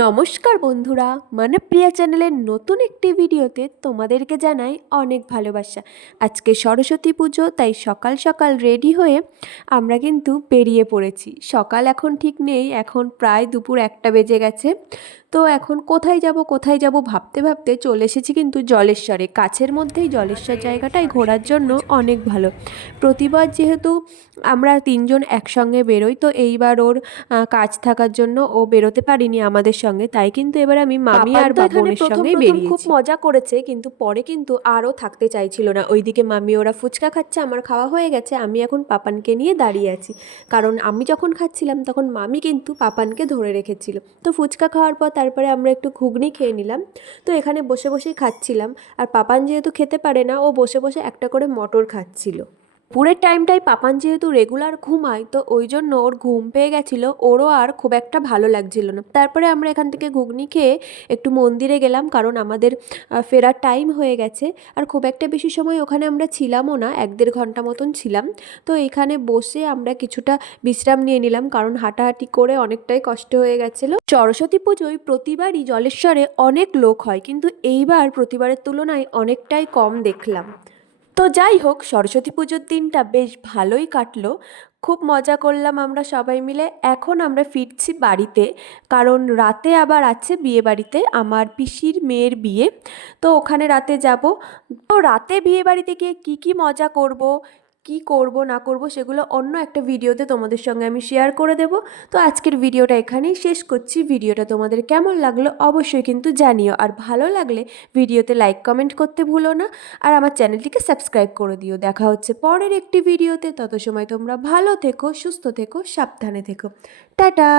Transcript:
নমস্কার বন্ধুরা মানে প্রিয়া চ্যানেলের নতুন একটি ভিডিওতে তোমাদেরকে জানাই অনেক ভালোবাসা। আজকে সরস্বতী পুজো, তাই সকাল সকাল রেডি হয়ে আমরা কিন্তু বেরিয়ে পড়েছি। সকাল এখন ঠিক নেই, এখন প্রায় দুপুর একটা বেজে গেছে। তো এখন কোথায় যাব কোথায় যাব ভাবতে ভাবতে চলে এসেছি কিন্তু জলেশ্বরে। কাছের মধ্যেই জলেশ্বর জায়গাটাই ঘোরার জন্য অনেক ভালো। প্রতিবার যেহেতু আমরা তিনজন একসঙ্গে বেরোই তো এইবার ওর কাজ থাকার জন্য ও বেরোতে পারিনি আমাদের সঙ্গে তাই কিন্তু এবার আমি মামি আর বাবনের সঙ্গে বেরিয়েছি খুব মজা করেছে কিন্তু পরে কিন্তু আরও থাকতে চাইছিল না। ওইদিকে মামি ওরা ফুচকা খাচ্ছে আমার খাওয়া হয়ে গেছে আমি এখন পাপানকে নিয়ে দাঁড়িয়ে আছি। কারণ আমি যখন খাচ্ছিলাম তখন মামি কিন্তু পাপানকে ধরে রেখেছিল। তো ফুচকা খাওয়ার পর তারপরে আমরা একটু ঘুগনি খেয়ে নিলাম। তো এখানে বসে বসেই খাচ্ছিলাম। আর পাপান যেহেতু খেতে পারে না, ও বসে বসে একটা করে মটর খাচ্ছিল। পুরের টাইমটাই পাপান যেহেতু রেগুলার ঘুমায়, তো ওই জন্য ওর ঘুম পেয়ে গেছিল। ওরও আর খুব একটা ভালো লাগছিল না। তারপরে আমরা এখান থেকে ঘুগনি খেয়ে একটু মন্দিরে গেলাম, কারণ আমাদের ফেরার টাইম হয়ে গেছে। আর খুব একটা বেশি সময় ওখানে আমরা ছিলামও না, এক দেড় ঘণ্টা মতন ছিলাম। তো এখানে বসে আমরা কিছুটা বিশ্রাম নিয়ে নিলাম, কারণ হাঁটাহাঁটি করে অনেকটাই কষ্ট হয়ে গেছিল। সরস্বতী পুজোয় প্রতিবারই জলেশ্বরে অনেক লোক হয়, কিন্তু এইবার প্রতিবারের তুলনায় অনেকটাই কম দেখলাম। তো যাই হোক, সরস্বতী পুজোর দিনটা বেশ ভালোই কাটলো। খুব মজা করলাম আমরা সবাই মিলে। এখন আমরা ফিরছি বাড়িতে, কারণ রাতে আবার আছে বিয়ে বাড়িতে আমার পিসির মেয়ের বিয়ে। তো ওখানে রাতে যাব। তো রাতে বিয়ে বাড়িতে গিয়ে কী কী মজা করব? কি করব, না করব, সেগুলো অন্য একটা ভিডিওতে তোমাদের সঙ্গে আমি শেয়ার করে দেব। তো আজকের ভিডিওটা এখানেই শেষ করছি। ভিডিওটা তোমাদের কেমন লাগল অবশ্যই কিন্তু জানিও। আর ভালো লাগলে ভিডিওতে লাইক কমেন্ট করতে ভুলো না। আর আমার চ্যানেলটিকে সাবস্ক্রাইব করে দিও। দেখা হচ্ছে পরের একটি ভিডিওতে। তত সময় তোমরা ভালো থেকো, সুস্থ থেকো, সাবধানে থেকো। টাটা!